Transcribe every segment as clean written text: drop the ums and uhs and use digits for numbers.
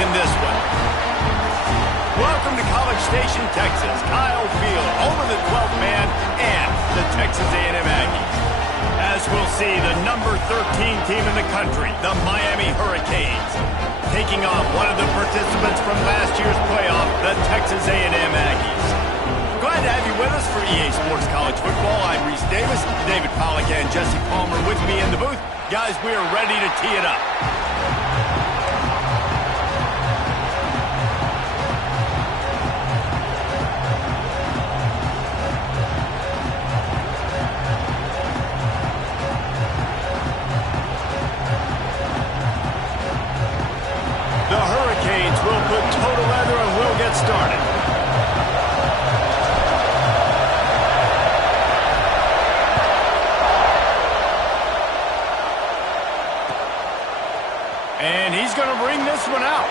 in this one. Welcome to College Station, Texas. Kyle Field, home of the 12th man and the Texas A&M Aggies. As we'll see, the number 13 team in the country, the Miami Hurricanes, taking on one of the participants from last year's playoff, the Texas A&M Aggies. Glad to have you with us for EA Sports College Football. I'm Reese Davis, David Pollack and Jesse Palmer with me in the booth. Guys, we are ready to tee it up. The Hurricanes will put total leather and we'll get started. And he's going to bring this one out.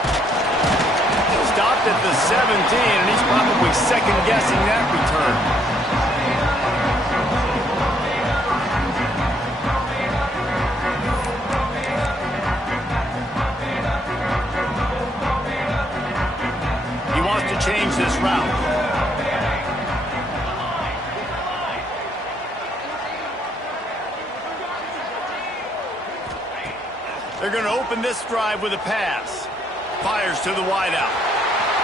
Stopped at the 17, and he's probably second-guessing that return. He wants to change this route. They're going to open this drive with a pass. Fires to the wideout.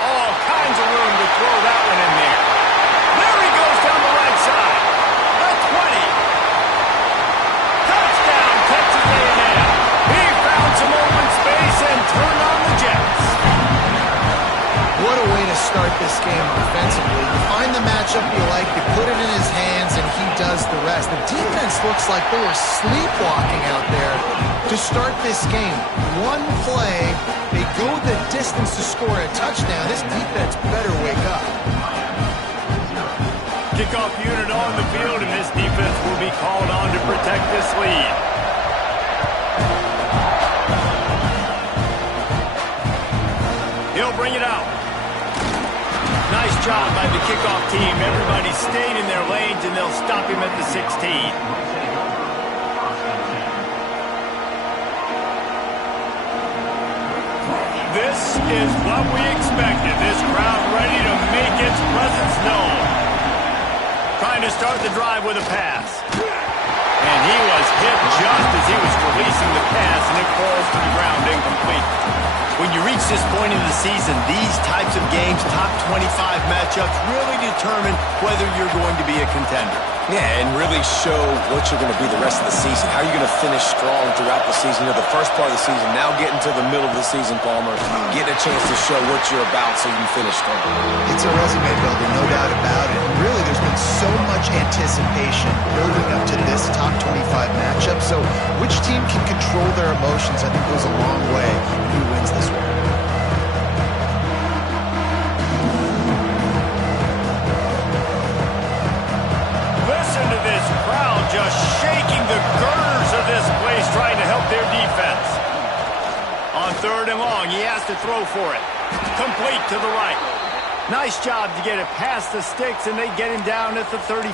All kinds of room to throw that one in there. There he goes down the right side. The 20. Touchdown, Texas A&M. He found some open space and turned on the Jets. What a way to start this game offensively. You find the matchup you like, you put it in his hands, and he does the rest. The defense looks like they were sleepwalking out there to start this game. One play, they go the distance to score a touchdown. This defense better wake up. Kickoff unit on the field, and this defense will be called on to protect this lead. He'll bring it out. Nice job by the kickoff team. Everybody stayed in their lanes, and they'll stop him at the 16. This is what we expected. This crowd ready to make its presence known. Trying to start the drive with a pass. And he was hit just as he was releasing the pass, and it falls to the ground incomplete. When you reach this point in the season, these types of games, top 25 matchups, really determine whether you're going to be a contender. Yeah, and really show what you're going to be the rest of the season. How are you going to finish strong throughout the season? You know, the first part of the season, now getting to the middle of the season, Palmer, getting a chance to show what you're about so you can finish strong. It's a resume builder, no doubt about it. Really, there's been so much anticipation building up to this top 25 matchup. So which team can control their emotions, I think, goes a long way in who wins this one. Just shaking the girders of this place, trying to help their defense. On 3rd and long, he has to throw for it. Complete to the right. Nice job to get it past the sticks, and they get him down at the 35.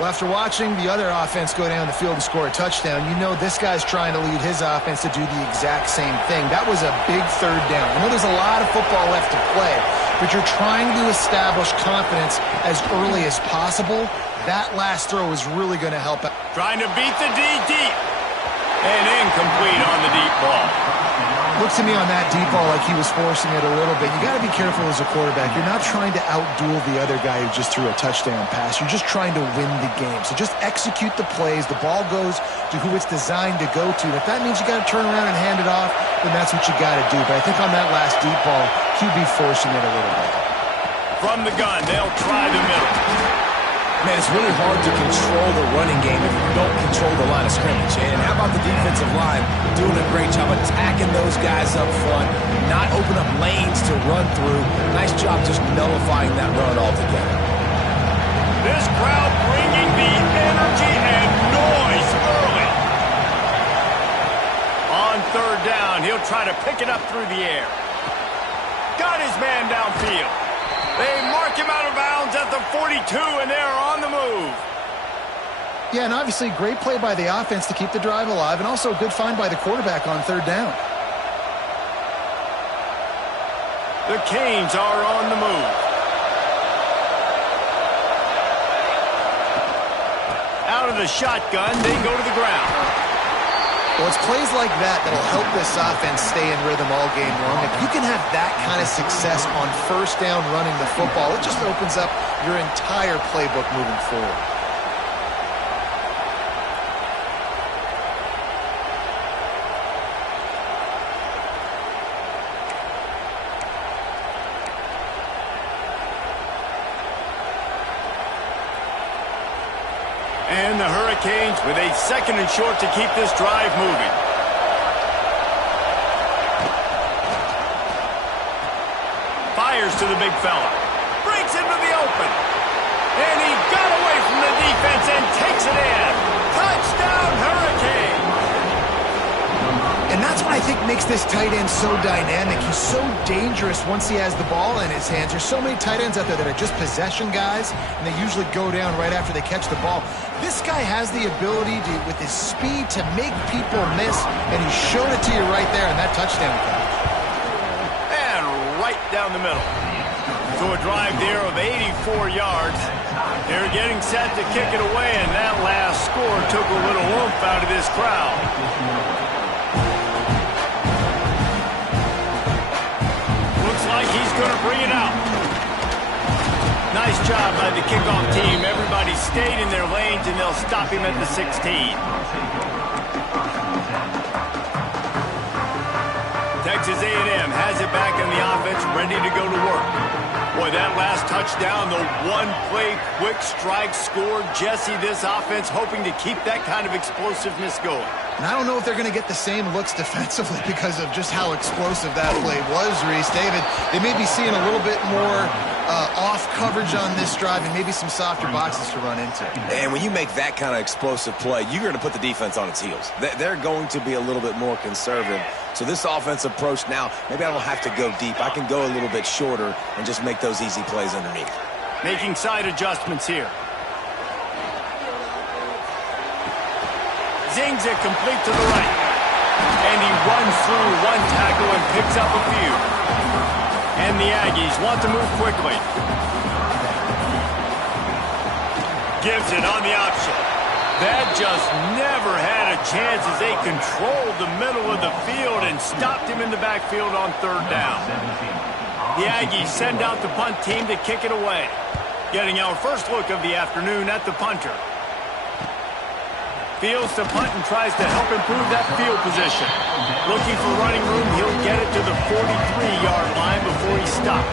Well, after watching the other offense go down the field and score a touchdown, you know this guy's trying to lead his offense to do the exact same thing. That was a big 3rd down. I know there's a lot of football left to play, but you're trying to establish confidence as early as possible. That last throw is really going to help out. Trying to beat the D deep. And incomplete on the deep ball. Looks to me on that deep ball like he was forcing it a little bit. You got to be careful as a quarterback. You're not trying to outduel the other guy who just threw a touchdown pass. You're just trying to win the game. So just execute the plays. The ball goes to who it's designed to go to. And if that means you got to turn around and hand it off, then that's what you got to do. But I think on that last deep ball, he'd be forcing it a little bit. From the gun, they'll try the middle. Man, it's really hard to control the running game if you don't control the line of scrimmage. And how about the defensive line doing a great job attacking those guys up front, not open up lanes to run through. Nice job just nullifying that run altogether. This crowd bringing the energy and noise early. On 3rd down, he'll try to pick it up through the air. Got his man downfield. They mark him out of bounds at the 42, and they're on the move. Yeah, and obviously great play by the offense to keep the drive alive, and also a good find by the quarterback on 3rd down. The Canes are on the move. Out of the shotgun, they go to the ground. Well, it's plays like that that'll help this offense stay in rhythm all game long. If you can have that kind of success on first down running the football, it just opens up your entire playbook moving forward. And the Hurricanes with a 2nd and short to keep this drive moving. Fires to the big fella. Breaks into the open. And he got away from the defense and takes it in. Touchdown, Hurricane! And that's what I think makes this tight end so dynamic. He's so dangerous once he has the ball in his hands. There's so many tight ends out there that are just possession guys, and they usually go down right after they catch the ball. This guy has the ability to, with his speed, to make people miss, and he showed it to you right there in that touchdown catch. And right down the middle. So a drive there of 84 yards. They're getting set to kick it away, and that last score took a little oomph out of this crowd. Like he's going to bring it out. Nice job by the kickoff team. Everybody stayed in their lanes, and they'll stop him at the 16. Texas A&M has it back in the offense, ready to go to work. Boy, that last touchdown, the one-play quick strike score. Jesse, this offense hoping to keep that kind of explosiveness going. And I don't know if they're going to get the same looks defensively because of just how explosive that play was, Reese. David, they may be seeing a little bit more off coverage on this drive and maybe some softer boxes to run into. And when you make that kind of explosive play, you're going to put the defense on its heels. They're going to be a little bit more conservative. So this offensive approach now, maybe I don't have to go deep. I can go a little bit shorter and just make those easy plays underneath. Making side adjustments here. Zings it complete to the right. And he runs through one tackle and picks up a few. And the Aggies want to move quickly. Gives it on the option. That just never had a chance as they controlled the middle of the field and stopped him in the backfield on 3rd down. The Aggies send out the punt team to kick it away. Getting our first look of the afternoon at the punter. Fields to punt and tries to help improve that field position. Looking for running room, he'll get it to the 43-yard line before he stopped.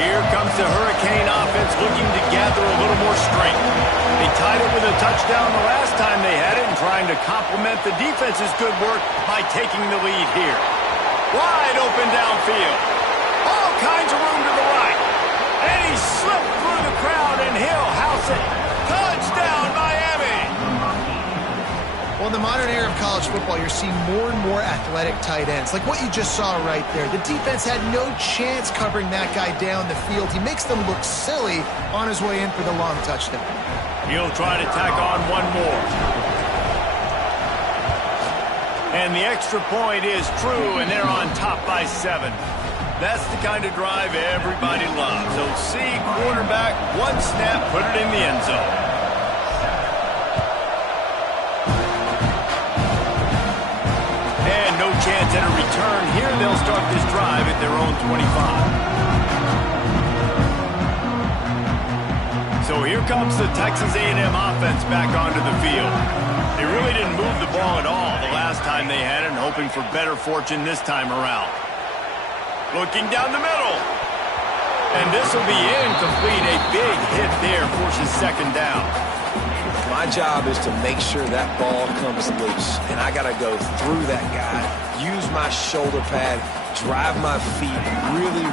Here comes the Hurricane offense looking to gather a little more strength. They tied it with a touchdown the last time they had it and trying to complement the defense's good work by taking the lead here. Wide open downfield. All kinds of room to the right. And he slipped through the crowd, and he'll house it. Touchdown, Miami! Well, in the modern era of college football, you're seeing more and more athletic tight ends, like what you just saw right there. The defense had no chance covering that guy down the field. He makes them look silly on his way in for the long touchdown. He'll try to tack on one more. And the extra point is true, and they're on top by 7. That's the kind of drive everybody loves. OC, quarterback, one snap, put it in the end zone. And no chance at a return. Here they'll start this drive at their own 25. So here comes the Texas A&M offense back onto the field. They really didn't move the ball at all the last time they had it, and hoping for better fortune this time around. Looking down the middle. And this will be incomplete. A big hit there forces 2nd down. My job is to make sure that ball comes loose. And I got to go through that guy, use my shoulder pad, drive my feet,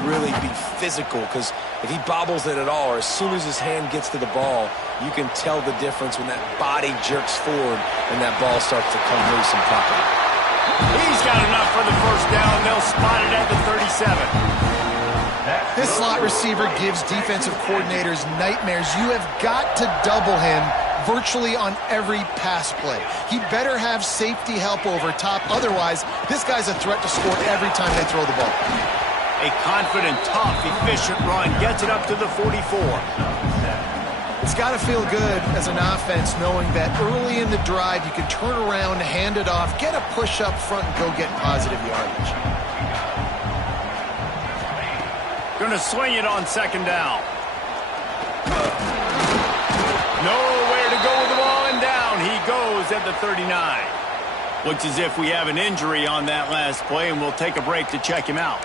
really be physical. Because if he bobbles it at all, or as soon as his hand gets to the ball, you can tell the difference when that body jerks forward and that ball starts to come loose and pop out. He's got enough for the first down. They'll spot it at the 37. This slot receiver gives defensive coordinators nightmares. You have got to double him virtually on every pass play. He better have safety help over top. Otherwise, this guy's a threat to score every time they throw the ball. A confident, tough, efficient run gets it up to the 44. It's got to feel good as an offense knowing that early in the drive you can turn around, hand it off, get a push up front, and go get positive yardage. Going to swing it on second down. Nowhere to go with the ball, and down he goes at the 39. Looks as if we have an injury on that last play, and we'll take a break to check him out.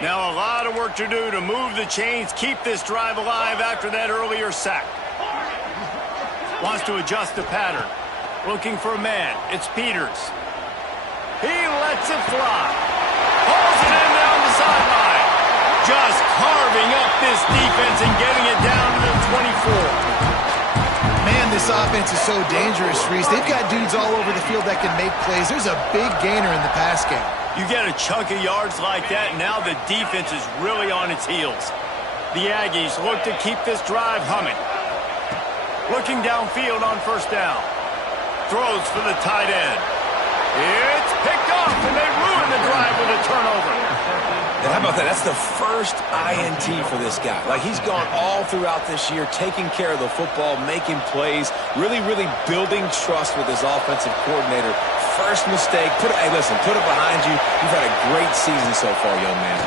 Now a lot of work to do to move the chains, keep this drive alive after that earlier sack. Wants to adjust the pattern. Looking for a man. It's Peters. He lets it fly. Pulls it in down the sideline. Just carving up this defense and getting it down to the 24. Man, this offense is so dangerous, Reese. They've got dudes all over the field that can make plays. There's a big gainer in the pass game. You get a chunk of yards like that, now the defense is really on its heels. The Aggies look to keep this drive humming. Looking downfield on first down. Throws for the tight end. It's picked off, and they ruin the drive with a turnover. And how about that? That's the first INT for this guy. Like, he's gone all throughout this year, taking care of the football, making plays, really building trust with his offensive coordinator. First mistake, hey, listen, put it behind you. You've had a great season so far, young man.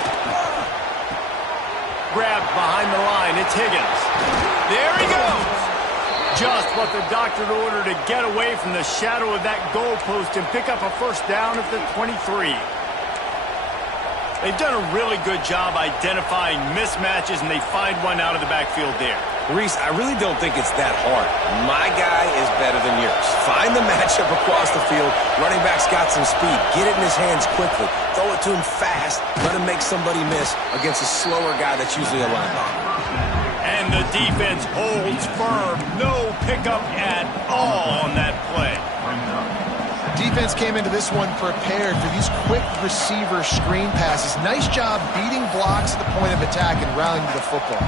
Grabbed behind the line, it's Higgins. There he goes. Just what the doctor ordered to get away from the shadow of that goalpost and pick up a first down at the 23. They've done a really good job identifying mismatches, and they find one out of the backfield there. Reese, I really don't think it's that hard. My guy is better than yours. Find the matchup across the field. Running back's got some speed. Get it in his hands quickly. Throw it to him fast. Let him make somebody miss against a slower guy that's usually a linebacker. And the defense holds firm. No pickup at all on that play. Defense came into this one prepared for these quick receiver screen passes. Nice job beating blocks at the point of attack and rallying to the football.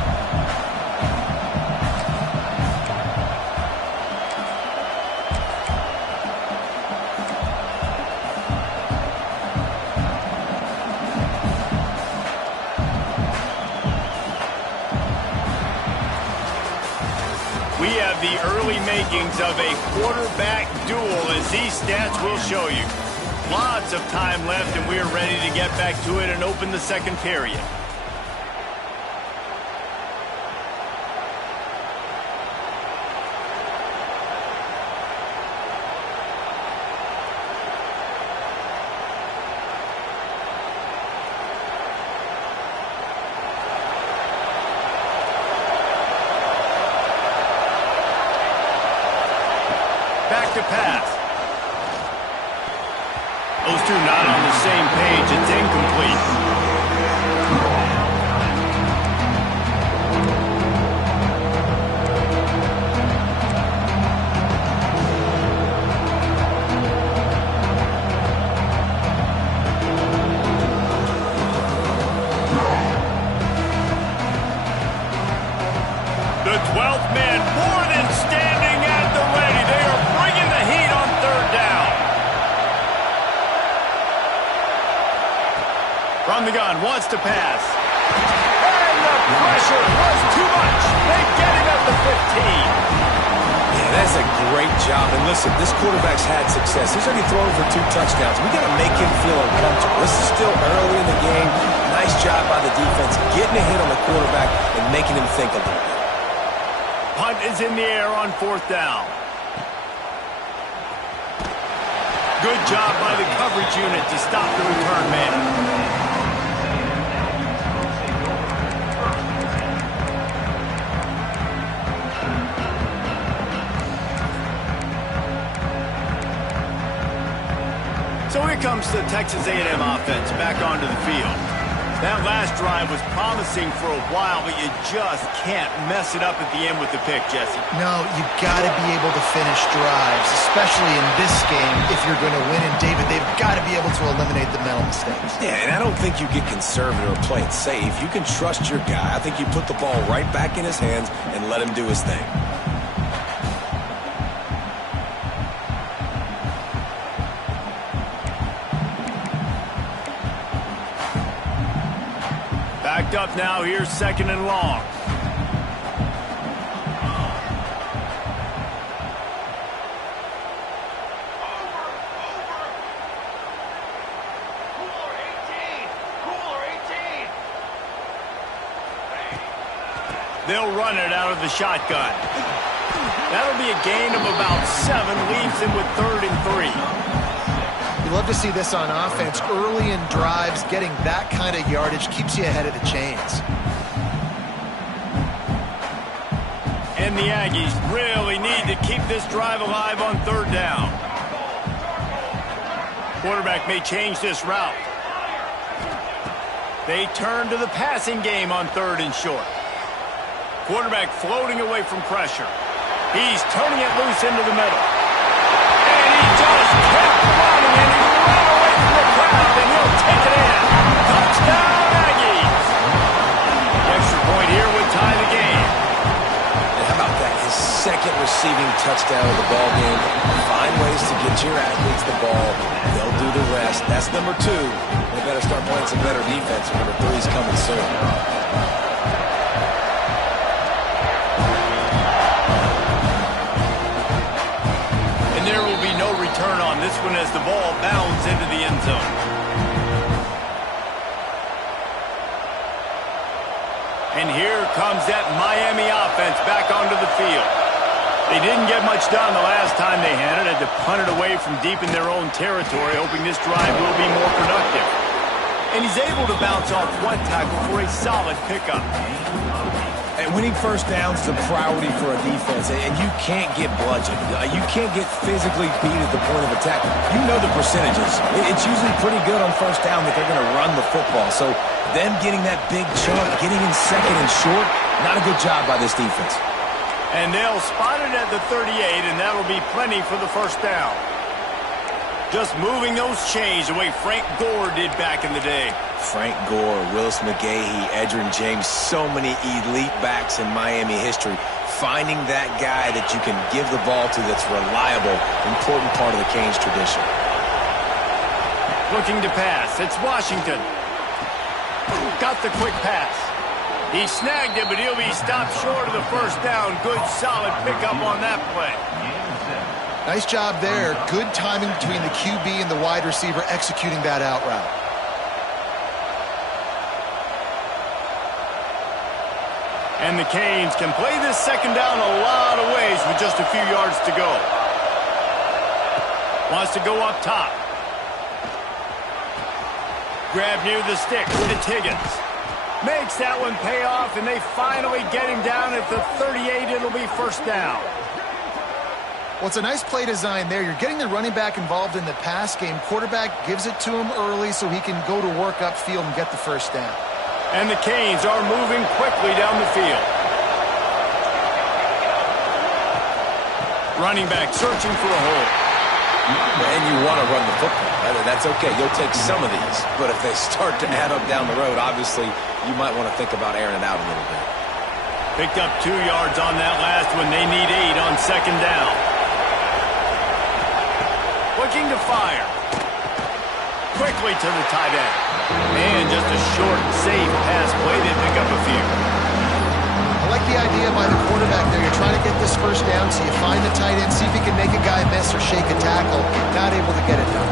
We have the early makings of a quarterback duel, as these stats will show you. Lots of time left, and we're ready to get back to it and open the second period. Back to pass. Those two not on the same page. It's incomplete. The 12th man more than standing at the ready. They are bringing the heat on third down. From the gun, wants to pass. And the pressure was too much. They get him at the 15. Yeah, that's a great job. And listen, this quarterback's had success. He's already thrown for 2 touchdowns. We got to make him feel uncomfortable. This is still early in the game. Nice job by the defense, getting a hit on the quarterback and making him think a little bit. Punt is in the air on fourth down. Good job by the coverage unit to stop the return man. So here comes the Texas A&M offense back onto the field. That last drive was promising for a while, but you just can't mess it up at the end with the pick, Jesse. No, you got to be able to finish drives, especially in this game if you're going to win. And David, they've got to be able to eliminate the mental mistakes. Yeah, and I don't think you get conservative or play it safe. You can trust your guy. I think you put the ball right back in his hands and let him do his thing. Backed up now, here's 2nd and long. They'll run it out of the shotgun. That'll be a gain of about 7, leaves him with 3rd and 3. You love to see this on offense. Early in drives, getting that kind of yardage keeps you ahead of the chains. And the Aggies really need to keep this drive alive on 3rd down. Quarterback may change this route. They turn to the passing game on 3rd and short. Quarterback floating away from pressure. He's turning it loose into the middle. And he just kept running, and he ran away from the crowd, and he'll take it in. Touchdown, Aggies! The extra point here would tie the game. And how about that? His 2nd receiving touchdown of the ball game. Find ways to get your athletes the ball. They'll do the rest. That's number 2. They better start playing some better defense. Number 3 is coming soon. There will be no return on this one as the ball bounds into the end zone. And here comes that Miami offense back onto the field. They didn't get much done the last time they had it. Had to punt it away from deep in their own territory, hoping this drive will be more productive. And he's able to bounce off one tackle for a solid pickup. And winning first downs is a priority for a defense, and you can't get bludgeoned. You can't get physically beat at the point of attack. You know the percentages. It's usually pretty good on first down that they're going to run the football. So them getting that big chunk, getting in 2nd and short, not a good job by this defense. And they'll spot it at the 38, and that'll be plenty for the first down. Just moving those chains the way Frank Gore did back in the day. Frank Gore, Willis McGahee, Edgerrin James, so many elite backs in Miami history. Finding that guy that you can give the ball to that's reliable, important part of the Canes tradition. Looking to pass, it's Washington. Got the quick pass. He snagged it, but he'll be stopped short of the first down. Good, solid pickup on that play. Nice job there. Good timing between the QB and the wide receiver executing that out route. And the Canes can play this 2nd down a lot of ways with just a few yards to go. Wants to go up top. Grab near the sticks. It's Higgins. Makes that one pay off, and they finally get him down at the 38. It'll be first down. Well, it's a nice play design there. You're getting the running back involved in the pass game. Quarterback gives it to him early so he can go to work upfield and get the first down. And the Canes are moving quickly down the field. Running back searching for a hole. And you want to run the football. That's okay. You'll take some of these. But if they start to add up down the road, obviously, you might want to think about airing it out a little bit. Picked up 2 yards on that last one. They need 8 on 2nd down. Looking to fire. Quickly to the tight end. And just a short, safe pass play. They pick up a few. I like the idea by the quarterback there. You're trying to get this first down, so you find the tight end, see if he can make a guy miss or shake a tackle. Not able to get it done.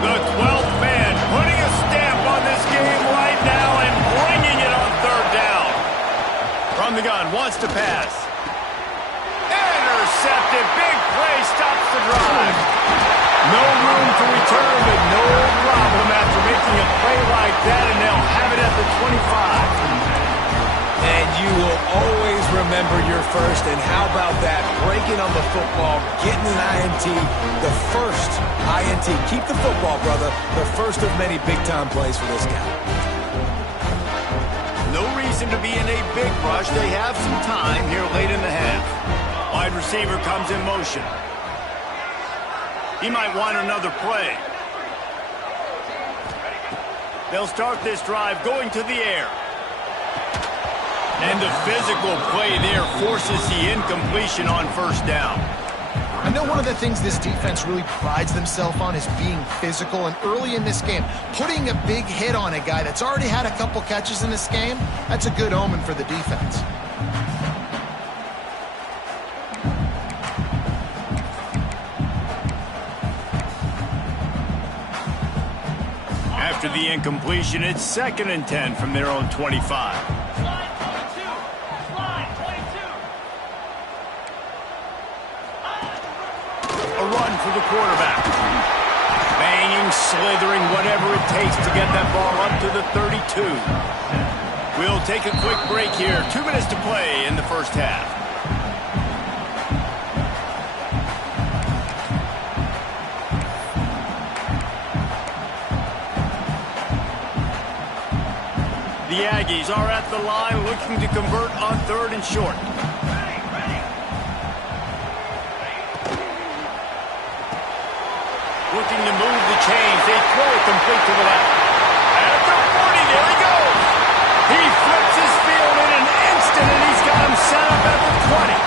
The 12th man putting a stamp on this game right now and bringing it on 3rd down. From the gun, wants to pass. Intercepted. Big play stops the drive. No room to return, but no problem after making a play like that, and they'll have it at the 25. And you will always remember your first. And how about that? Breaking on the football, getting an INT, the first INT. Keep the football, brother. The first of many big-time plays for this guy. No reason to be in a big rush. They have some time here late in the half. Wide receiver comes in motion. He might want another play. They'll start this drive going to the air. And the physical play there forces the incompletion on first down. I know one of the things this defense really prides themselves on is being physical, and early in this game, putting a big hit on a guy that's already had a couple catches in this game, that's a good omen for the defense. After the incompletion, it's 2nd and 10 from their own 25. A run for the quarterback. Banging, slithering, whatever it takes to get that ball up to the 32. We'll take a quick break here. 2 minutes to play in the first half. The Aggies are at the line looking to convert on 3rd and short. Looking to move the chains. They throw it complete to the left. At the 40, there he goes. He flips his field in an instant, and he's got him set up at the 20.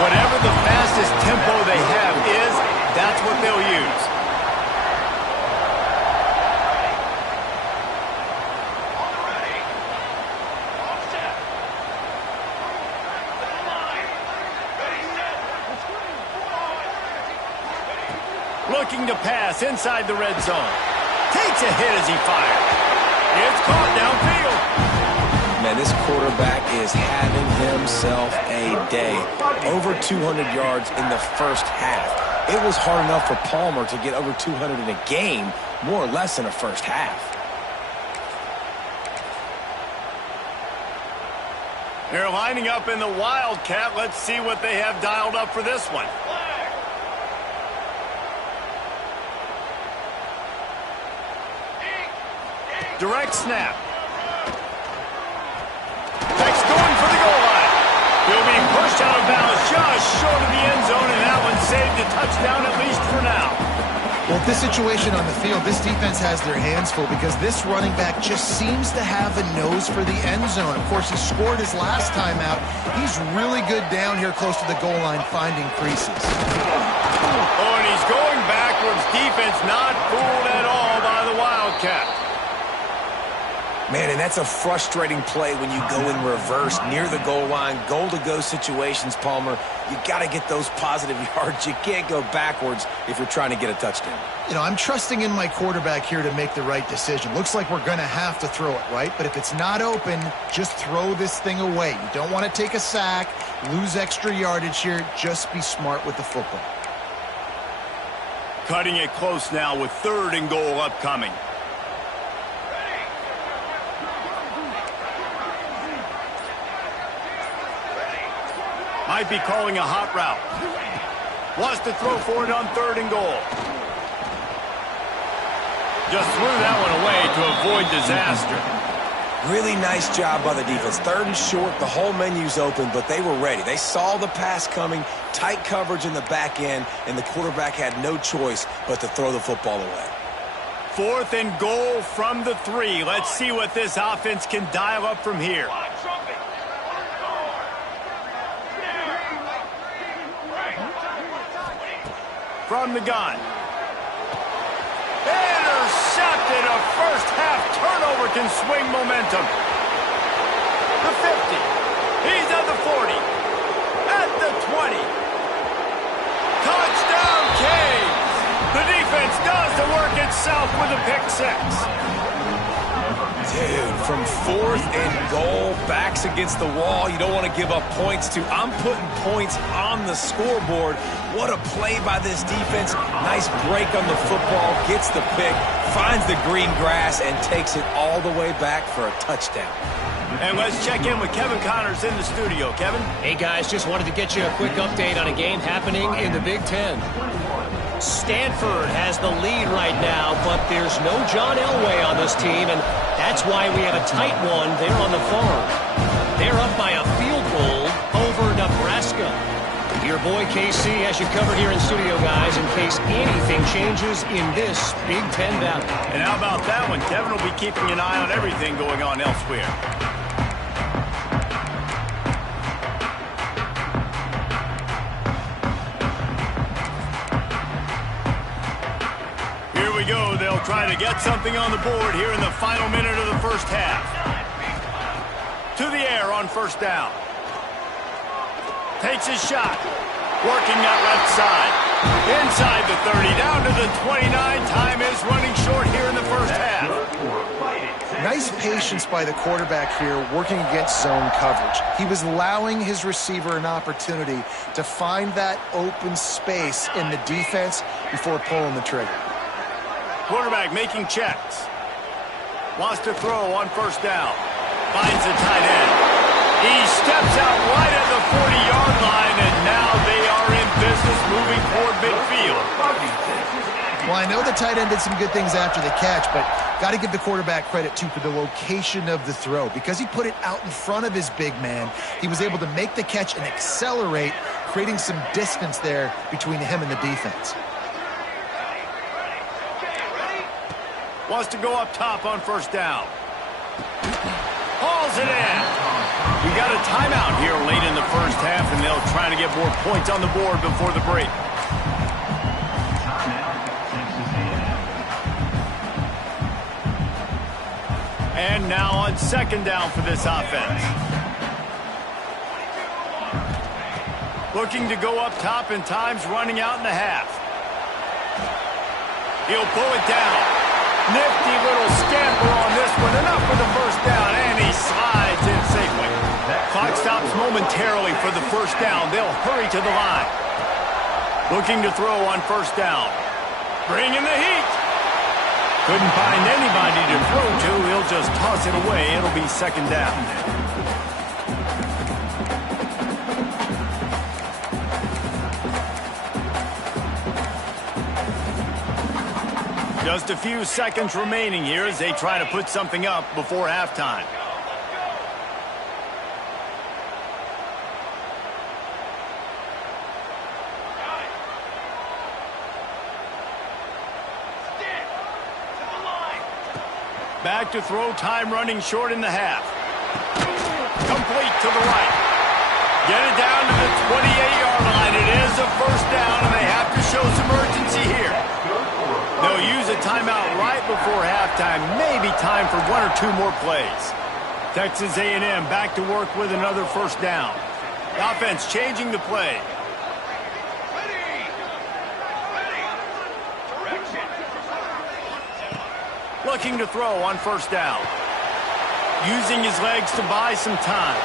Whatever the fastest tempo they have is, that's what they'll use. Looking to pass inside the red zone. Takes a hit as he fires. It's caught downfield. Man, this quarterback is having himself a day. Over 200 yards in the first half. It was hard enough for Palmer to get over 200 in a game, more or less in a first half. They're lining up in the Wildcat. Let's see what they have dialed up for this one. Direct snap. Beck's going for the goal line. He'll be pushed out of bounds just short of the end zone, and that one saved a touchdown at least for now. Well, this situation on the field, this defense has their hands full because this running back just seems to have a nose for the end zone. Of course, he scored his last time out. He's really good down here close to the goal line finding creases. Oh, and he's going backwards. Defense not fooled at all by the Wildcat. Man, and that's a frustrating play when you go in reverse near the goal line, goal-to-go situations, Palmer. You got to get those positive yards. You can't go backwards if you're trying to get a touchdown. You know, I'm trusting in my quarterback here to make the right decision. Looks like we're going to have to throw it, right? But if it's not open, just throw this thing away. You don't want to take a sack, lose extra yardage here. Just be smart with the football. Cutting it close now with 3rd and goal upcoming. Might be calling a hot route. Wants to throw for it on 3rd and goal. Just threw that one away to avoid disaster. Really nice job by the defense. 3rd and short, the whole menu's open, but they were ready. They saw the pass coming, tight coverage in the back end, and the quarterback had no choice but to throw the football away. 4th and goal from the 3. Let's see what this offense can dial up from here. From the gun. Intercepted. A first half turnover can swing momentum. The 50. He's at the 40. At the 20. Touchdown Canes. The defense does the work itself with a pick 6. Dude, from 4th and goal, backs against the wall, you don't want to give up points to. I'm putting points on the scoreboard. What a play by this defense. Nice break on the football, gets the pick, finds the green grass, and takes it all the way back for a touchdown. And let's check in with Kevin Connors in the studio. Kevin? Hey, guys, just wanted to get you a quick update on a game happening in the Big Ten. Stanford has the lead right now, but there's no John Elway on this team, and that's why we have a tight one there on the farm. They're up by a field goal over Nebraska. Your boy KC has you covered here in studio, guys, in case anything changes in this Big Ten battle. And how about that one? Kevin will be keeping an eye on everything going on elsewhere. Here we go. They'll try to get something on the board here in the final minute of the first half. To the air on first down. Takes his shot. Working that left side. Inside the 30, down to the 29. Time is running short here in the first half. Nice patience by the quarterback here working against zone coverage. He was allowing his receiver an opportunity to find that open space in the defense before pulling the trigger. Quarterback making checks. Wants to throw on first down. Finds the tight end. He steps out right at the 40-yard line, and now they are in business moving toward midfield. Well, I know the tight end did some good things after the catch, but got to give the quarterback credit, too, for the location of the throw. Because he put it out in front of his big man, he was able to make the catch and accelerate, creating some distance there between him and the defense. Wants to go up top on first down. Hauls it in. We got a timeout here late in the first half, and they'll try to get more points on the board before the break. And now on second down for this offense. Looking to go up top, and time's running out in the half. He'll pull it down. Nifty little scamper on this one. Enough for the first down, and he slides in safely. Clock stops momentarily for the first down. They'll hurry to the line. Looking to throw on first down. Bringing the heat. Couldn't find anybody to throw to. He'll just toss it away. It'll be second down. Just a few seconds remaining here as they try to put something up before halftime. Back to throw, time running short in the half. Complete to the right. Get it down to the 28-yard line. It is a first down, and they have to show some urgency here. They'll use a timeout right before halftime. Maybe time for one or two more plays. Texas A&M back to work with another first down. The offense changing the play. Looking to throw on first down. Using his legs to buy some time.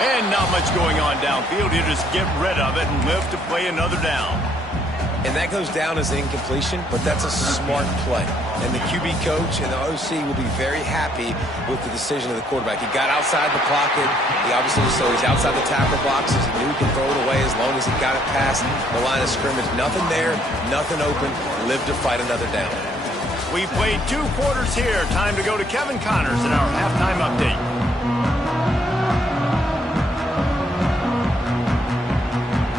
And not much going on downfield. He'll just get rid of it and live to play another down. And that goes down as an incompletion, but that's a smart play. And the QB coach and the OC will be very happy with the decision of the quarterback. He got outside the pocket. He obviously, so he's outside the tackle boxes. He knew he could throw it away as long as he got it past the line of scrimmage. Nothing there, nothing open. Live to fight another down. We played 2 quarters here. Time to go to Kevin Connors in our halftime update.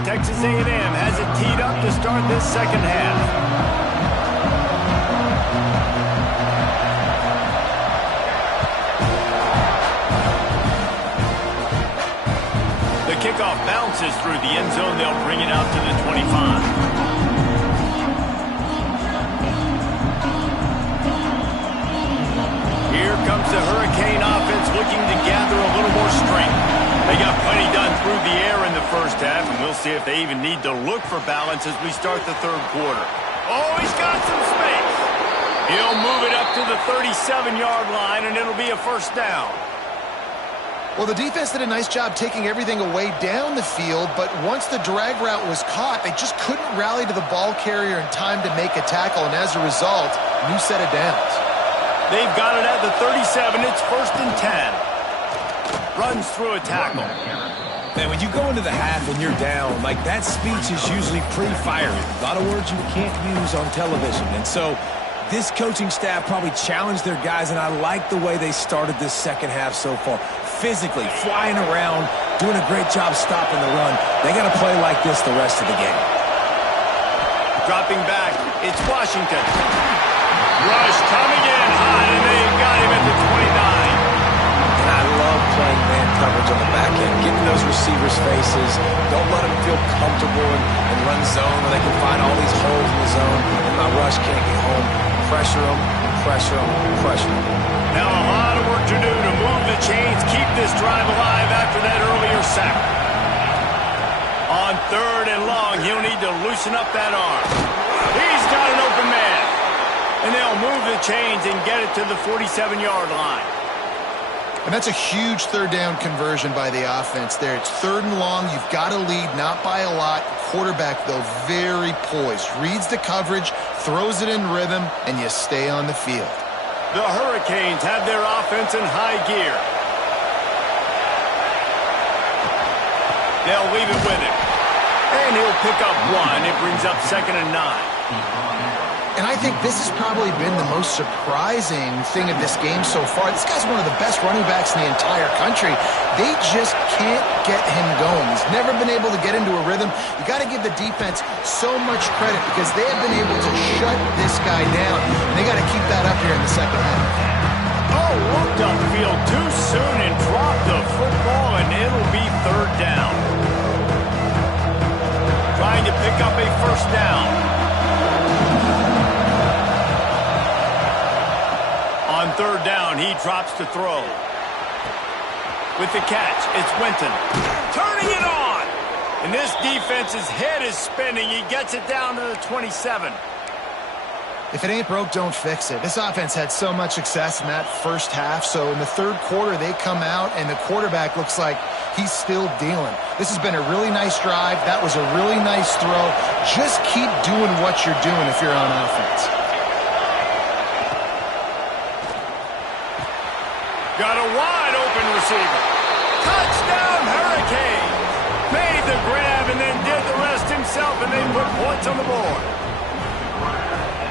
Texas A&M has it teed up to start this second half. The kickoff bounces through the end zone. They'll bring it out to the 25. Here comes the Hurricane offense looking to gather a little more strength. They got plenty done through the air in the first half, and we'll see if they even need to look for balance as we start the third quarter. Oh, he's got some space. He'll move it up to the 37-yard line, and it'll be a first down. Well, the defense did a nice job taking everything away down the field, but once the drag route was caught, they just couldn't rally to the ball carrier in time to make a tackle, and as a result, new set of downs. They've got it at the 37. It's 1st and 10. runs through a tackle. Man, when you go into the half and you're down, like that speech is usually pretty fiery. A lot of words you can't use on television. And so this coaching staff probably challenged their guys, and I like the way they started this second half so far. Physically, flying around, doing a great job stopping the run. They got to play like this the rest of the game. Dropping back, it's Washington. Rush coming in high, and they've got him at the 29. And I love playing man coverage on the back end, getting those receivers' faces. Don't let them feel comfortable and run zone where they can find all these holes in the zone, and my rush can't get home. Pressure them, pressure them, pressure them. Now a lot of work to do to move the chains, keep this drive alive after that earlier sack. On 3rd and long, he'll need to loosen up that arm. He's got an open man. And they'll move the chains and get it to the 47-yard line. And that's a huge 3rd down conversion by the offense there. It's 3rd and long. You've got to lead, not by a lot. Quarterback, though, very poised. Reads the coverage, throws it in rhythm, and you stay on the field. The Hurricanes have their offense in high gear. They'll leave it with him. And he'll pick up 1. It brings up 2nd and 9. And I think this has probably been the most surprising thing of this game so far. This guy's one of the best running backs in the entire country. They just can't get him going. He's never been able to get into a rhythm. You got to give the defense so much credit because they have been able to shut this guy down. And they got to keep that up here in the second half. Oh, looked upfield too soon and dropped the football, and it'll be 3rd down. Trying to pick up a 1st down. On 3rd down, he drops to throw. With the catch, it's Winton. Turning it on! And this defense's head is spinning. He gets it down to the 27. If it ain't broke, don't fix it. This offense had so much success in that first half, so in the 3rd quarter, they come out, and the quarterback looks like he's still dealing. This has been a really nice drive. That was a really nice throw. Just keep doing what you're doing if you're on offense. Got a wide open receiver. Touchdown, Hurricanes. Made the grab and then did the rest himself, and they put points on the board.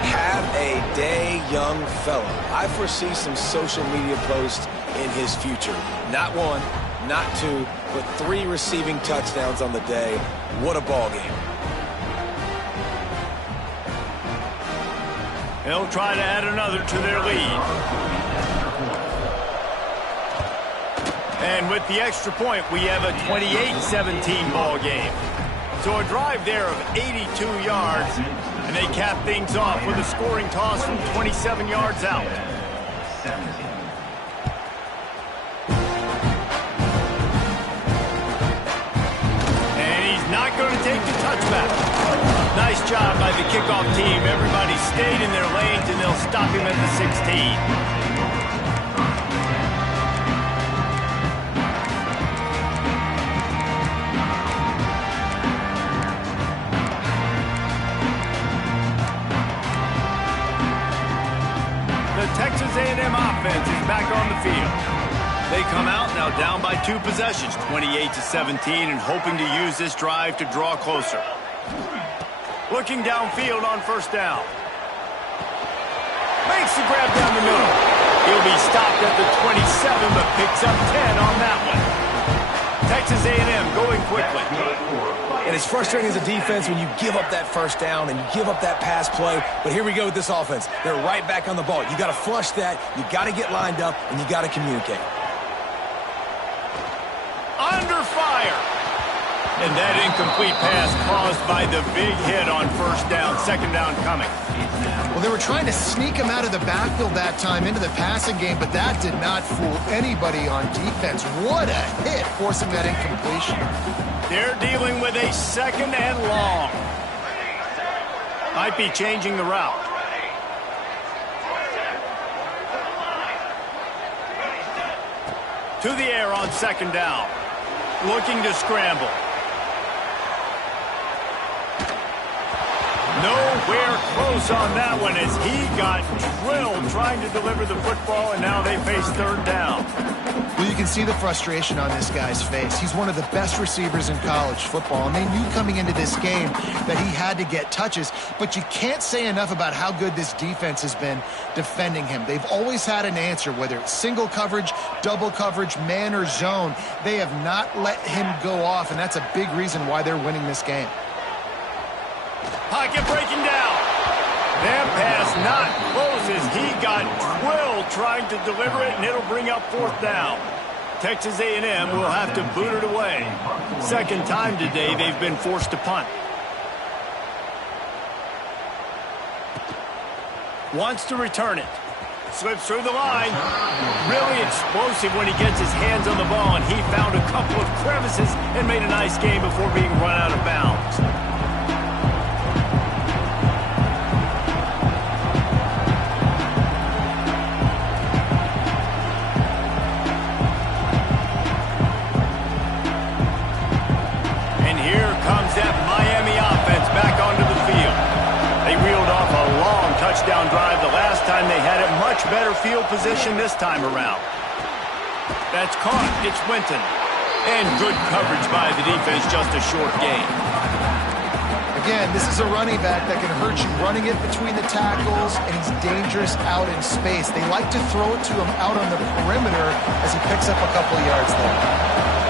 Have a day, young fella. I foresee some social media posts in his future. Not 1, not 2, but 3 receiving touchdowns on the day. What a ball game. They'll try to add another to their lead. And with the extra point, we have a 28-17 ball game. So a drive there of 82 yards, and they cap things off with a scoring toss from 27 yards out. And he's not going to take the touchback. Nice job by the kickoff team. Everybody stayed in their lanes, and they'll stop him at the 16. Texas A&M offense is back on the field. They come out now down by 2 possessions, 28-17, and hoping to use this drive to draw closer. Looking downfield on 1st down. Makes the grab down the middle. He'll be stopped at the 27, but picks up 10 on that one. Texas A&M going quickly. And it's frustrating as a defense when you give up that 1st down and you give up that pass play. But here we go with this offense. They're right back on the ball. You got to flush that. You got to get lined up, and you got to communicate. Under fire. And that incomplete pass caused by the big hit on 1st down. 2nd down coming. Well, they were trying to sneak him out of the backfield that time into the passing game, but that did not fool anybody on defense. What a hit, forcing that incompletion. They're dealing with a 2nd and long. Might be changing the route. To the air on 2nd down. Looking to scramble. No nowhere close on that one as he got drilled trying to deliver the football, and now they face third down. Well, you can see the frustration on this guy's face. He's one of the best receivers in college football, and they knew coming into this game that he had to get touches, but you can't say enough about how good this defense has been defending him. They've always had an answer, whether it's single coverage, double coverage, man or zone. They have not let him go off, and that's a big reason why they're winning this game. Pocket breaking down. That pass not close as he got drilled trying to deliver it, and it'll bring up fourth down. Texas A&M will have to boot it away. Second time today they've been forced to punt. Wants to return it. Slips through the line. Really explosive when he gets his hands on the ball, and he found a couple of crevices and made a nice game before being run out of bounds. And here comes that Miami offense back onto the field. They reeled off a long touchdown drive the last time. They had a much better field position this time around. That's caught. It's Winton. And good coverage by the defense, just a short gain. Again, this is a running back that can hurt you running it between the tackles, and he's dangerous out in space. They like to throw it to him out on the perimeter as he picks up a couple of yards there.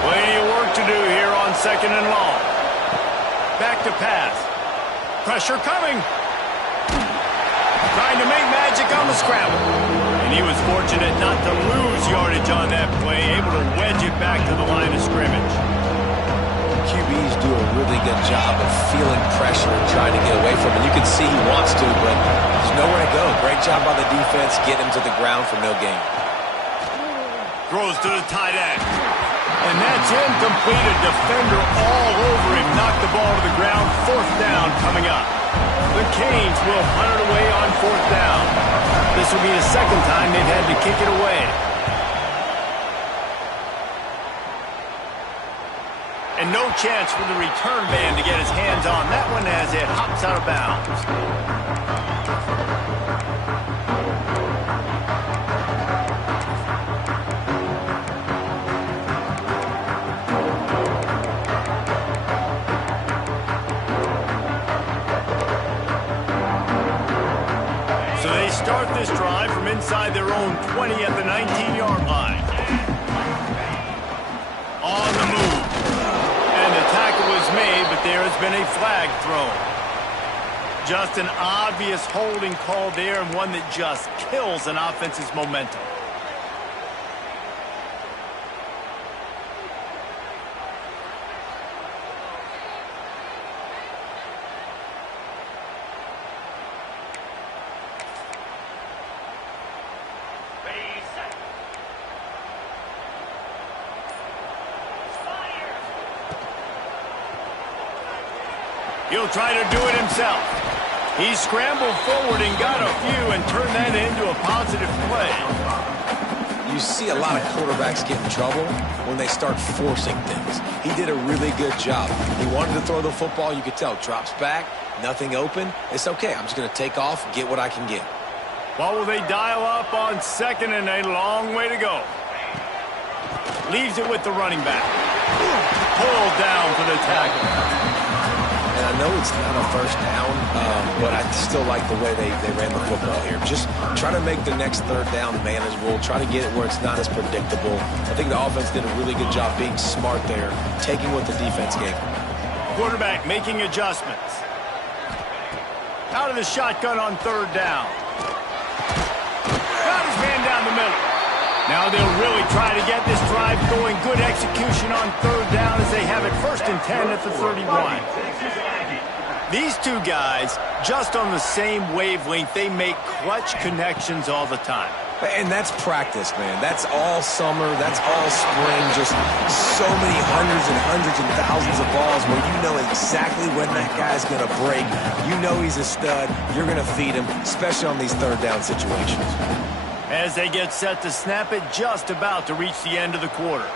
Plenty of work to do here on second and long. Back to pass. Pressure coming. Trying to make magic on the scramble. And he was fortunate not to lose yardage on that play, able to wedge it back to the line of scrimmage. QBs do a really good job of feeling pressure and trying to get away from it. You can see he wants to, but there's nowhere to go. Great job by the defense, get him to the ground for no gain. Throws to the tight end. And that's incomplete. A defender all over him. Knocked the ball to the ground. Fourth down coming up. The Canes will hunt it away on fourth down. This will be the second time they've had to kick it away. And no chance for the return man to get his hands on that one as it hops out of bounds. Start this drive from inside their own 20 at the 19-yard line. On the move. And the tackle was made, but there has been a flag thrown. Just an obvious holding call there, and one that just kills an offense's momentum. He'll try to do it himself. He scrambled forward and got a few and turned that into a positive play. You see a lot of quarterbacks get in trouble when they start forcing things. He did a really good job. He wanted to throw the football. You could tell. Drops back, nothing open. It's okay. I'm just going to take off, get what I can get. What will they dial up on second, and a long way to go? Leaves it with the running back. Pulled down for the tackle. And I know it's not a first down, but I still like the way they ran the football here. Just try to make the next third down manageable. Try to get it where it's not as predictable. I think the offense did a really good job being smart there, taking what the defense gave them. Quarterback making adjustments. Out of the shotgun on third down. Got his man down the middle. Now they'll really try to get this drive going. Good execution on third down as they have it first and 10 at the 31. These two guys, just on the same wavelength, they make clutch connections all the time. And that's practice, man. That's all summer. That's all spring. Just so many hundreds and thousands of balls where you know exactly when that guy's going to break. You know he's a stud. You're going to feed him, especially on these third down situations. As they get set to snap it, just about to reach the end of the quarter.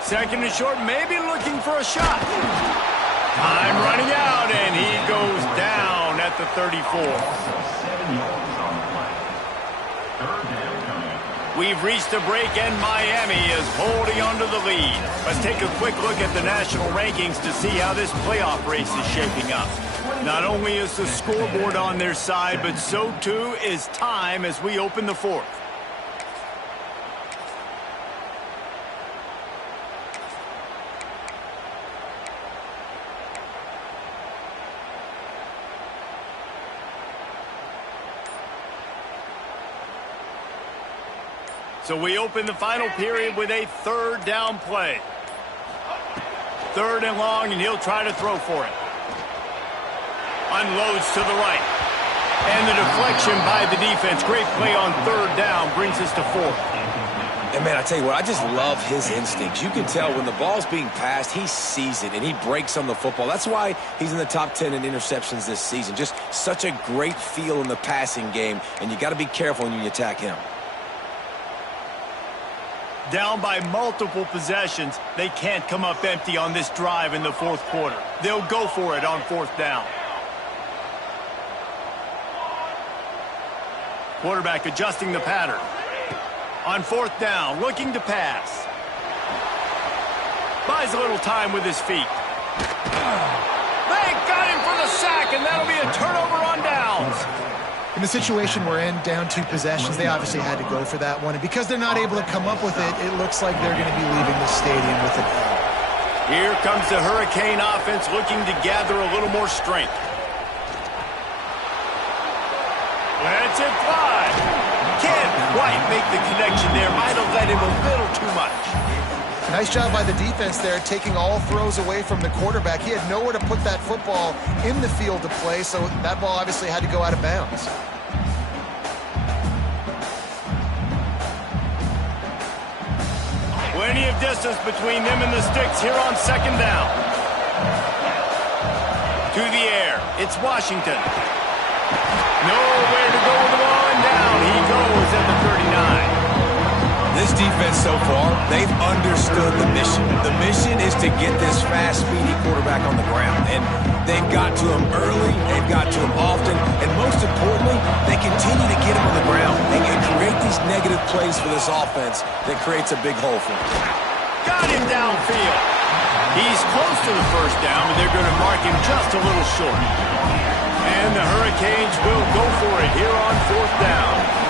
Second and short, maybe looking for a shot. Time running out, and he goes the 34. We've reached a break, and Miami is holding on to the lead. Let's take a quick look at the national rankings to see how this playoff race is shaping up. Not only is the scoreboard on their side, but so too is time as we open the fourth. So we open the final period with a third down play. Third and long, and he'll try to throw for it. Unloads to the right. And the deflection by the defense. Great play on third down brings us to fourth. And, man, I tell you what, I just love his instincts. You can tell when the ball's being passed, he sees it, and he breaks on the football. That's why he's in the top 10 in interceptions this season. Just such a great feel in the passing game, and you got to be careful when you attack him. Down by multiple possessions, they can't come up empty on this drive in the fourth quarter. They'll go for it on fourth down. Quarterback adjusting the pattern. On fourth down, looking to pass. Buys a little time with his feet. They got him for the sack, and that'll be a turnover on downs. In the situation we're in, down 2 possessions, they obviously had to go for that one. And because they're not able to come up with it, it looks like they're going to be leaving the stadium with an L. Here comes the Hurricane offense looking to gather a little more strength. Lets it fly. Can't quite make the connection there. Might have let him a little too much. Nice job by the defense there, taking all throws away from the quarterback. He had nowhere to put that football in the field to play, so that ball obviously had to go out of bounds. Plenty of distance between them and the sticks here on second down. To the air, it's Washington. Nowhere to go with the ball, and down he goes at the 39. This defense so far, they've understood the mission. The mission is to get this fast, speedy quarterback on the ground. And they've got to him early, they've got to him often, and most importantly, they continue to get him on the ground. They can create these negative plays for this offense that creates a big hole for him. Got him downfield. He's close to the first down, but they're going to mark him just a little short. And the Hurricanes will go for it here on fourth down.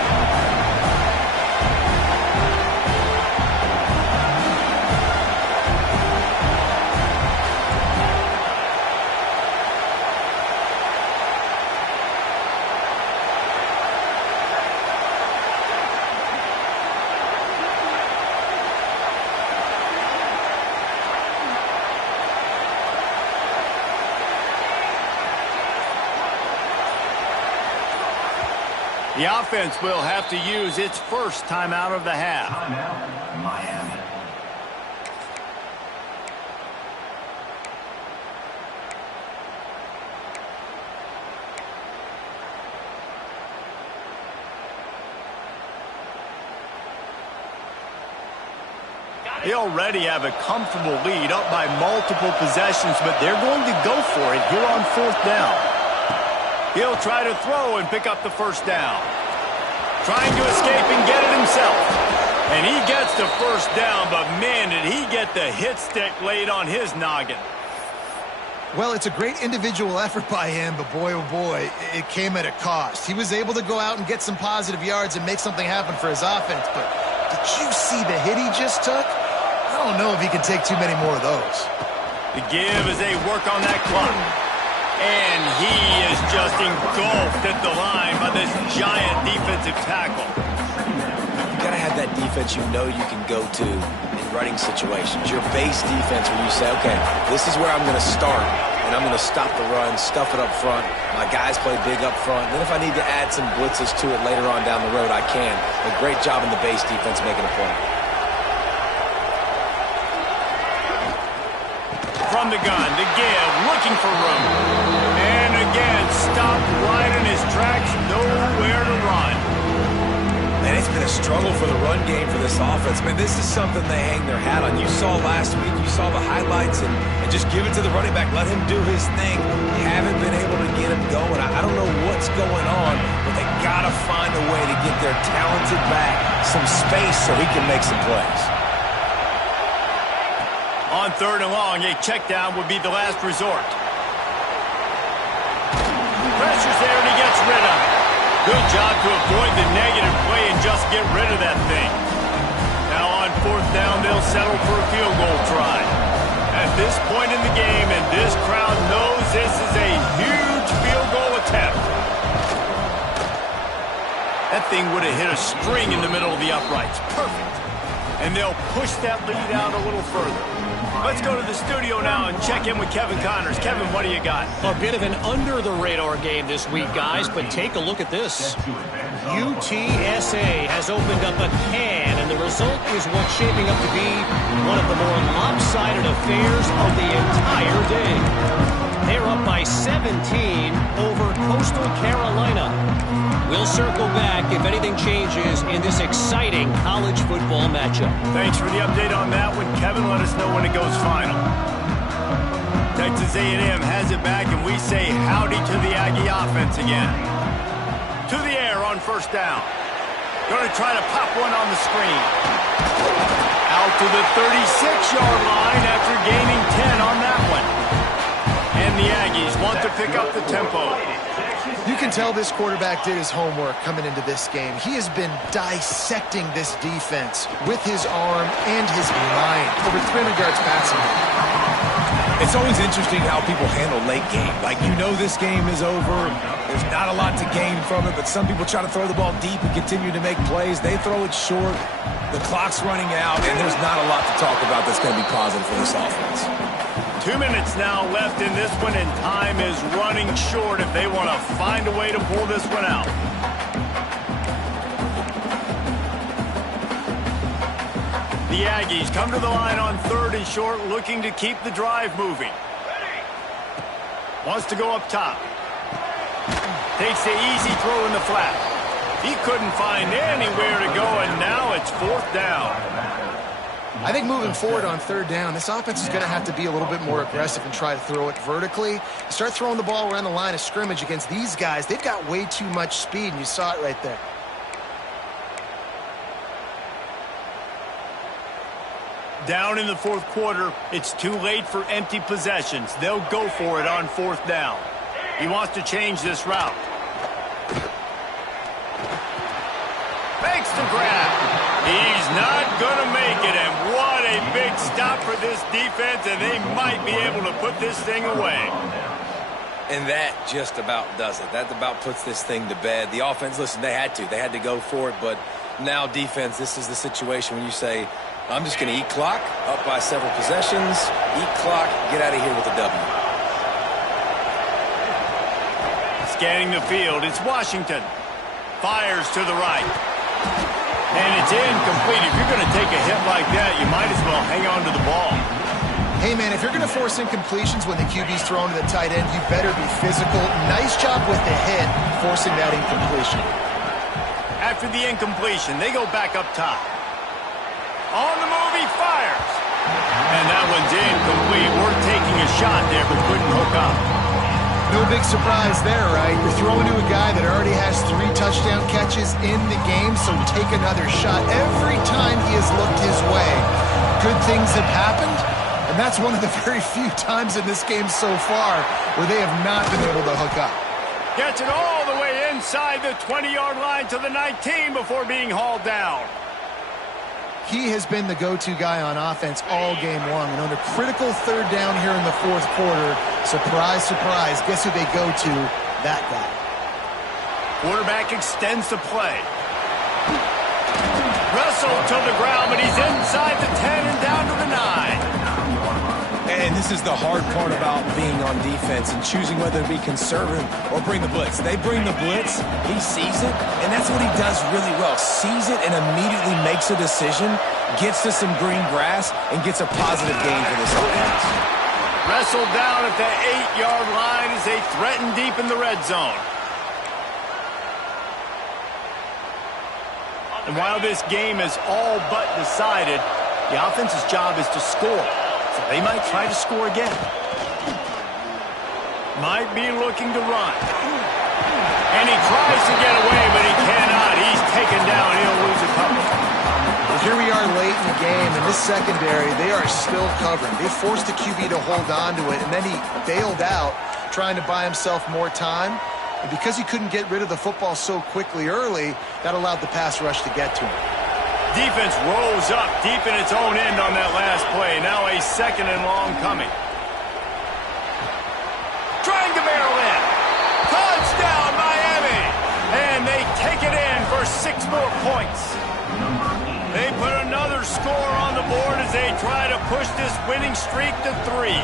The offense will have to use its first timeout of the half. Timeout, Miami. They already have a comfortable lead up by multiple possessions, but they're going to go for it here on fourth down. He'll try to throw and pick up the first down. Trying to escape and get it himself. And he gets the first down, but man, did he get the hit stick laid on his noggin. Well, it's a great individual effort by him, but boy, oh boy, it came at a cost. He was able to go out and get some positive yards and make something happen for his offense, but did you see the hit he just took? I don't know if he can take too many more of those. The give as they work on that clock. And he is just engulfed at the line by this giant defensive tackle. You got to have that defense you know you can go to in running situations. Your base defense where you say, okay, this is where I'm going to start, and I'm going to stop the run, stuff it up front. My guys play big up front. Then if I need to add some blitzes to it later on down the road, I can. A great job in the base defense making a play. From the gun, the give, looking for room. And again, stopped right in his tracks, nowhere to run. Man, it's been a struggle for the run game for this offense. Man, this is something they hang their hat on. You saw last week, you saw the highlights, and just give it to the running back. Let him do his thing. You haven't been able to get him going. I don't know going on, but they got to find a way to get their talented back some space so he can make some plays. On 3rd and long, a check down would be the last resort. Pressure's there and he gets rid of it. Good job to avoid the negative play and just get rid of that thing. Now on 4th down, they'll settle for a field goal try. At this point in the game, and this crowd knows this is a huge field goal attempt. That thing would have hit a string in the middle of the uprights. Perfect. And they'll push that lead out a little further. Let's go to the studio now and check in with Kevin Connors. Kevin, what do you got? A bit of an under-the-radar game this week, guys, but take a look at this. UTSA has opened up a can, and the result is what's shaping up to be one of the more lopsided affairs of the entire day. They're up by 17 over Coastal Carolina. We'll circle back if anything changes in this exciting college football matchup. Thanks for the update on that one, Kevin. Let us know when it goes final. Texas A&M has it back, and we say howdy to the Aggie offense again. To the air on 1st down. Going to try to pop one on the screen. Out to the 36-yard line after gaining 10 on that one. And the Aggies want to pick up the tempo. You can tell this quarterback did his homework coming into this game. He has been dissecting this defense with his arm and his mind. Over 300 yards passing. It's always interesting how people handle late game. Like, you know this game is over. There's not a lot to gain from it, but some people try to throw the ball deep and continue to make plays. They throw it short. The clock's running out, and there's not a lot to talk about that's going to be positive for this offense. 2 minutes now left in this one, and time is running short if they want to find a way to pull this one out. The Aggies come to the line on 3rd and short, looking to keep the drive moving. Wants to go up top. Takes the easy throw in the flat. He couldn't find anywhere to go, and now it's 4th down. I think moving forward on 3rd down, this offense is going to have to be a little bit more aggressive and try to throw it vertically. Start throwing the ball around the line of scrimmage against these guys. They've got way too much speed, and you saw it right there. Down in the 4th quarter, it's too late for empty possessions. They'll go for it on 4th down. He wants to change this route. Makes the grab. He's not going to make it, and what a big stop for this defense, and they might be able to put this thing away. And that just about does it. That about puts this thing to bed. The offense, listen, they had to go for it, but now defense, this is the situation when you say, I'm just going to eat clock, up by several possessions, eat clock, get out of here with a W. Scanning the field, it's Washington. Fires to the right. And it's incomplete. If you're going to take a hit like that, you might as well hang on to the ball. Hey, man, if you're going to force incompletions when the QB's thrown to the tight end, you better be physical. Nice job with the hit, forcing that incompletion. After the incompletion, they go back up top. On the move, he fires. And that one's incomplete. We're taking a shot there, but couldn't hook up. No big surprise there, right? You're throwing to a guy that already has 3 touchdown catches in the game, so take another shot. Every time he has looked his way, good things have happened, and that's one of the very few times in this game so far where they have not been able to hook up. Gets it all the way inside the 20-yard line to the 19 before being hauled down. He has been the go-to guy on offense all game long. And on a critical 3rd down here in the 4th quarter, surprise, surprise, guess who they go to? That guy. Quarterback extends the play. Russell to the ground, but he's inside the 10 and down to the 9. And this is the hard part about being on defense and choosing whether to be conservative or bring the blitz. They bring the blitz, he sees it, and that's what he does really well. Sees it and immediately makes a decision, gets to some green grass, and gets a positive gain for this offense. Wrestled down at the 8-yard line as they threaten deep in the red zone. And while this game is all but decided, the offense's job is to score. So they might try to score again. Might be looking to run. And he tries to get away, but he cannot. He's taken down. He'll lose a couple. Well, here we are late in the game, and this secondary, they are still covering. They forced the QB to hold on to it, and then he bailed out, trying to buy himself more time. And because he couldn't get rid of the football so quickly early, that allowed the pass rush to get to him. Defense rose up deep in its own end on that last play. Now a 2nd and long coming. Trying to barrel in. Touchdown, Miami! And they take it in for 6 more points. They put another score on the board as they try to push this winning streak to 3.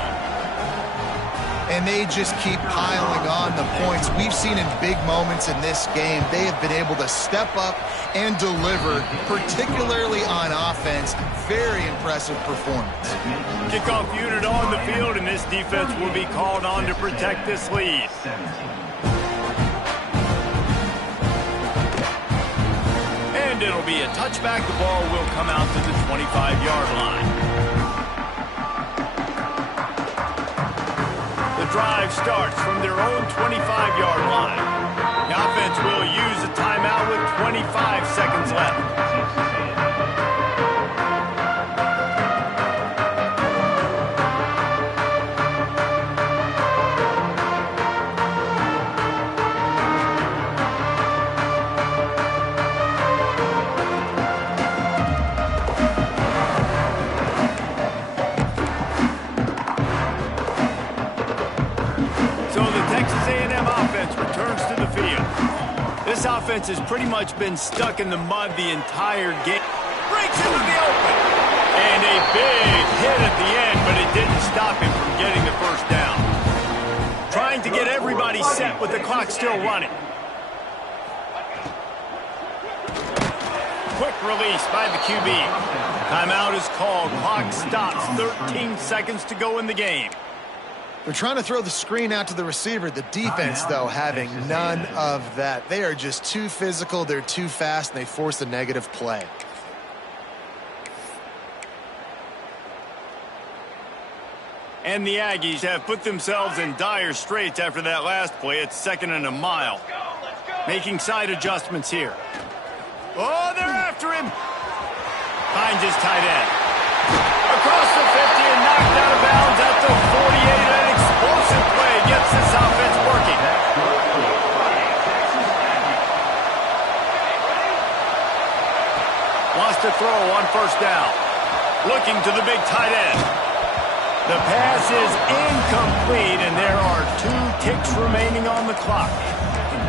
And they just keep piling on the points. We've seen in big moments in this game, they have been able to step up and deliver, particularly on offense. Very impressive performance. Kickoff unit on the field, and this defense will be called on to protect this lead. And it'll be a touchback. The ball will come out to the 25-yard line. The drive starts from their own 25-yard line. The offense will use a timeout with 25 seconds left. This offense has pretty much been stuck in the mud the entire game. Breaks into the open. And a big hit at the end, but it didn't stop him from getting the first down. Trying to get everybody set with the clock still running. Quick release by the QB. Timeout is called. Clock stops. 13 seconds to go in the game. They're trying to throw the screen out to the receiver. The defense, though, having none of that. They are just too physical, they're too fast, and they force a negative play. And the Aggies have put themselves in dire straits after that last play. It's 2nd and a mile. Making side adjustments here. Oh, they're after him. Finds his tight end. Across the 50 and knocked out of bounds at the 48. An explosive play gets this offense working. Wants to throw on 1st down. Looking to the big tight end. The pass is incomplete, and there are 2 ticks remaining on the clock.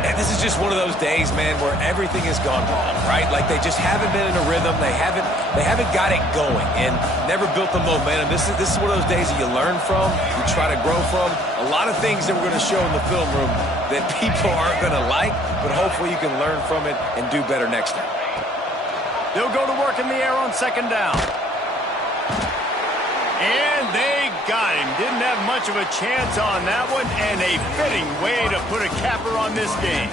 And this is just one of those days, man, where everything has gone wrong, right? Like they just haven't been in a rhythm. They haven't got it going and never built the momentum. This is one of those days that you learn from, you try to grow from. A lot of things that we're going to show in the film room that people aren't going to like, but hopefully you can learn from it and do better next time. They'll go to work in the air on 2nd down. And they got him. Didn't have much of a chance on that one, and a fitting way to put a capper on this game.